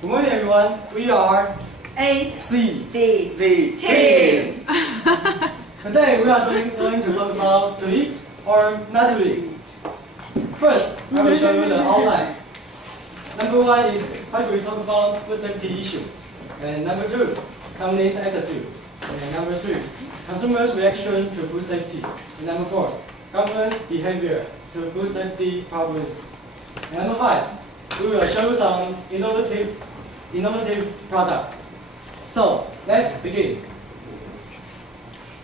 Good morning, everyone. We are A, C, D, the team. Today we are going to talk about to eat or not to eat. First, I will show you the outline. Number one is how we talk about food safety issue. And number two, company's attitude. And number three, consumers' reaction to food safety. And number four, government's behavior to food safety problems. And number five, we will show some innovative product. So let's begin.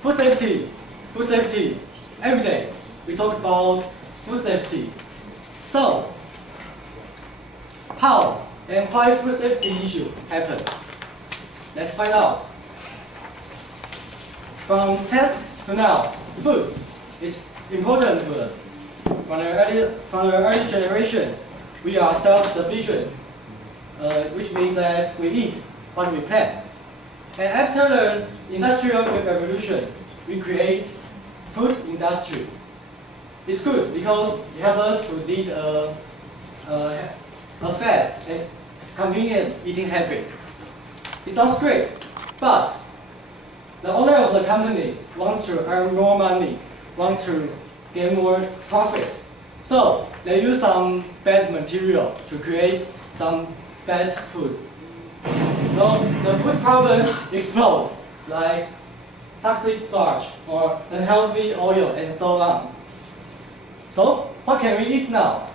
Food safety. Every day we talk about food safety. So how and why food safety issue happen? Let's find out. From test to now, food is important to us. From the early generation, we are self-sufficient, which means that we eat what we plant. And after the Industrial Revolution, we create food industry. It's good because it helps us to lead a fast and convenient eating habit. It sounds great, but the owner of the company wants to earn more money, wants to get more profit. So they use some bad material to create some bad food. So the food problems explode, like toxic starch or unhealthy oil and so on. So what can we eat now?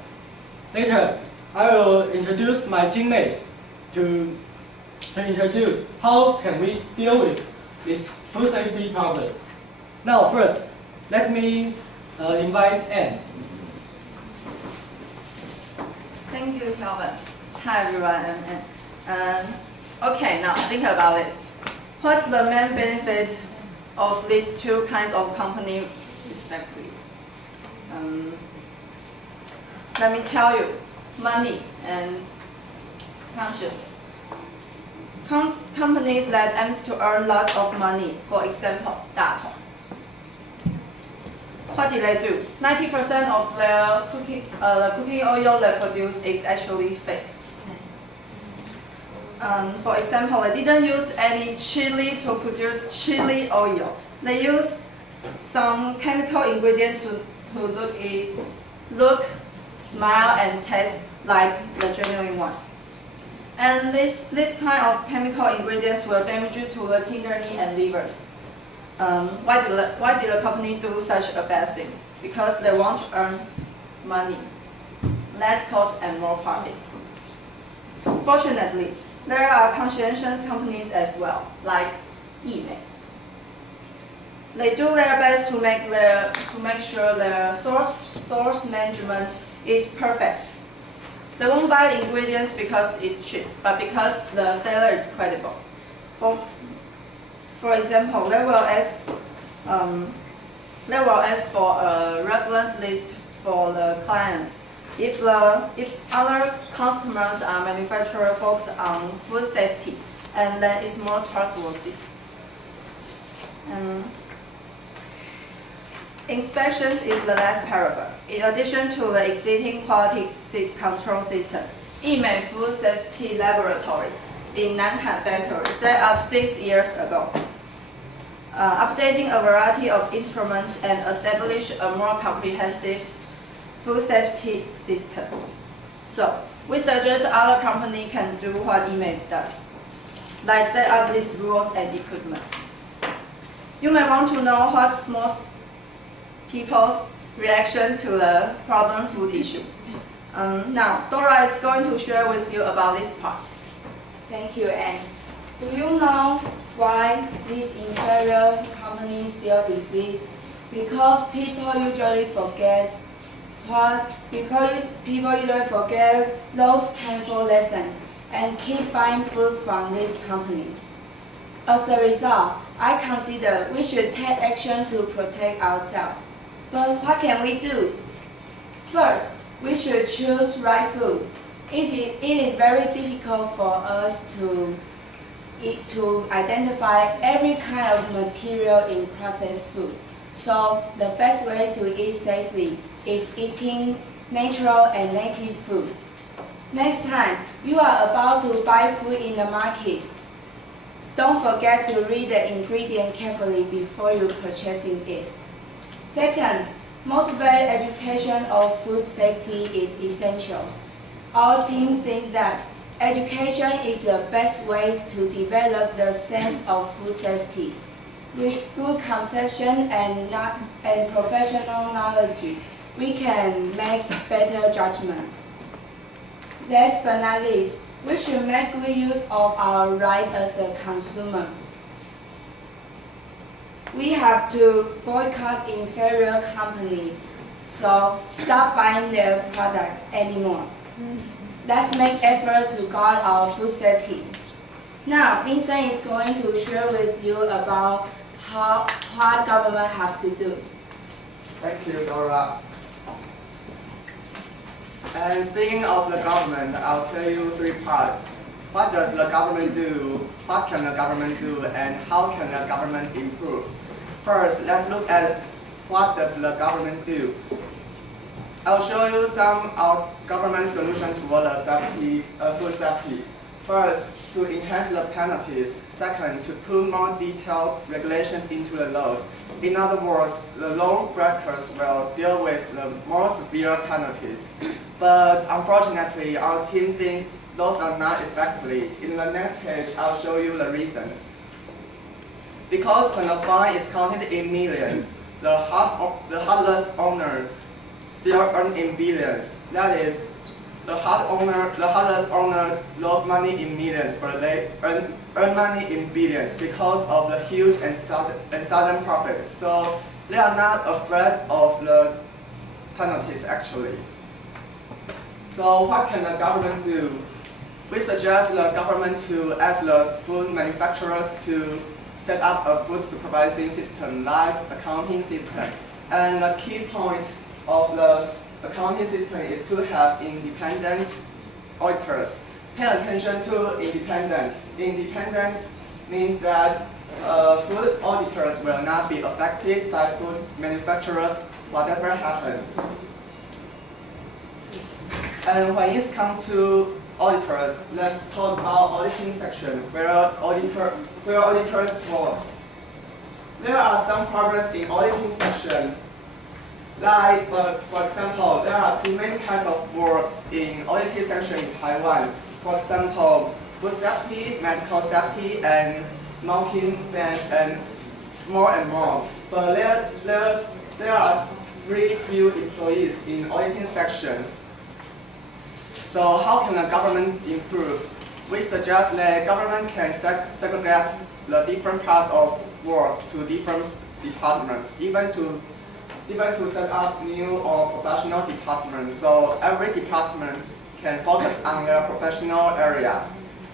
Later, I will introduce my teammates to introduce how can we deal with these food safety problems. Now first, let me invite Anne. Thank you, Calvin. Hi, everyone. Okay, now think about this. What's the main benefit of these two kinds of company, respectively? Let me tell you, money and conscience. Companies that aims to earn lots of money, for example, Datong. What did they do? 90% of their cooking oil they produce is actually fake. For example, they didn't use any chili to produce chili oil. They use some chemical ingredients to look, smell, and taste like the genuine one. And this kind of chemical ingredients will damage you to the kidney and livers. Why did the company do such a bad thing? Because they want to earn money, less cost and more profits. Fortunately, there are conscientious companies as well, like Yimei. They do their best to make sure their source management is perfect. They won't buy ingredients because it's cheap, but because the seller is credible. For example, they will ask for a reference list for the clients. If other customers are manufacturer focused on food safety, and then it's more trustworthy. Inspections is the last paragraph. In addition to the existing quality control system, Yimei Food Safety Laboratory in Nankan Factory set up 6 years ago, updating a variety of instruments and establish a more comprehensive food safety system. So we suggest other companies can do what Yimei does, like set up these rules and equipment. You may want to know what's most people's reaction to the problem food issue. Now, Dora is going to share with you about this part. Thank you, Anne. Do you know why these inferior companies still exist? Because people usually forget those painful lessons and keep buying food from these companies. As a result, I consider we should take action to protect ourselves. But what can we do? First, we should choose right food. It is very difficult for us to identify every kind of material in processed food. So the best way to eat safely is eating natural and native food. Next time you are about to buy food in the market, don't forget to read the ingredient carefully before you purchasing it. Second, motivate education of food safety is essential. Our team thinks that education is the best way to develop the sense of food safety. With good conception and professional knowledge, we can make better judgment. Last but not least, we should make good use of our right as a consumer. We have to boycott inferior companies, so stop buying their products anymore. Let's make effort to guard our food safety. Now, Vincent is going to share with you about what government have to do. Thank you, Dora. And speaking of the government, I'll tell you three parts. What does the government do? What can the government do? And how can the government improve? First, let's look at what does the government do. I'll show you some of government solutions toward the food safety. First, to enhance the penalties. Second, to put more detailed regulations into the laws. In other words, the law breakers will deal with the more severe penalties. But unfortunately, our team thinks those are not effectively. In the next page, I'll show you the reasons. Because when a fine is counted in millions, the heartless owner still earns in billions. That is, the heartless owner lost money in millions, but they earn money in billions because of the huge and sudden profit. So they are not afraid of the penalties actually. So what can the government do? We suggest the government to ask the food manufacturers to set up a food supervising system like accounting system. And the key point of the accounting system is to have independent auditors. Pay attention to independence. Independence means that food auditors will not be affected by food manufacturers, whatever happens. And when it comes to auditors, let's talk about auditing section, where auditors works. There are some problems in auditing section. Like, for example, there are too many kinds of works in auditing section in Taiwan. For example, food safety, medical safety, and smoking bans, and more. But there are very few employees in auditing sections. So how can the government improve? We suggest that government can segregate the different parts of works to different departments, even to set up new or professional departments, so every department can focus on their professional area.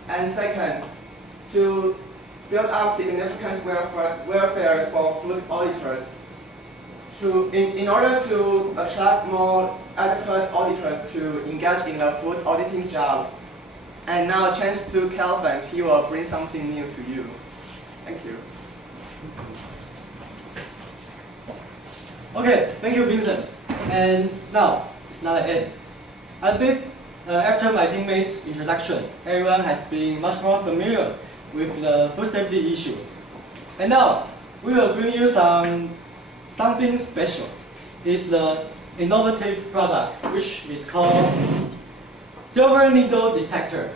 And second, to build up significant welfare for food auditors. In order to attract more adequate auditors to engage in the food auditing jobs. And now change to Kelvin, he will bring something new to you. Thank you. Okay, thank you, Vincent. And now, it's not the end. I believe after my teammates' introduction, everyone has been much more familiar with the food safety issue. And now, we will bring you something special. It's the innovative product, which is called Silver Needle Detector.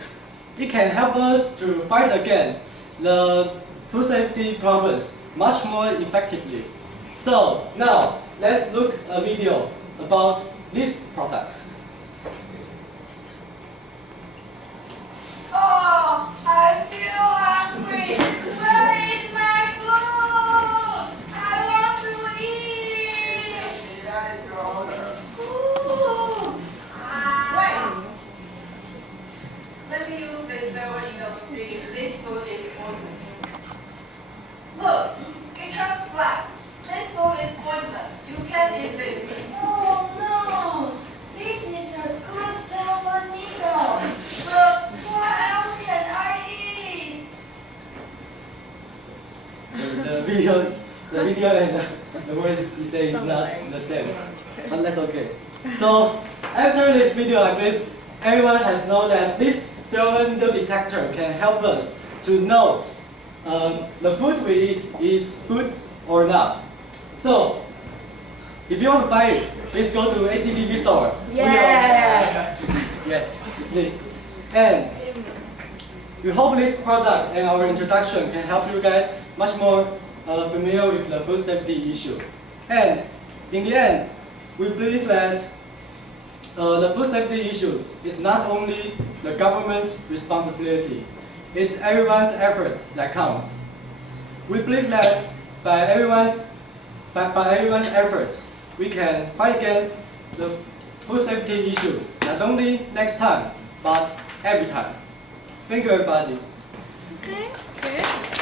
It can help us to fight against the food safety problems much more effectively. So now, let's look a video about this product. Oh, I feel hungry. Where is my food? I want to eat. That is your order. Ooh. Wait. Let me use this silver needle to see if this food is poisonous. Look, it turns black. This food is poisonous. You can't eat this. Oh no! This is a good silver needle. But what else can I eat? The video and the word you say is not the same, but that's okay. So after this video, I believe everyone has known that this silver needle detector can help us to know the food we eat is good or not. So, if you want to buy it, please go to ACDB store. Yeah. Yes, it's this. And we hope this product and our introduction can help you guys much more familiar with the food safety issue. And in the end, we believe that the food safety issue is not only the government's responsibility, it's everyone's efforts that counts. We believe that by everyone's efforts, we can fight against the food safety issue, not only next time, but every time. Thank you, everybody. Okay, good.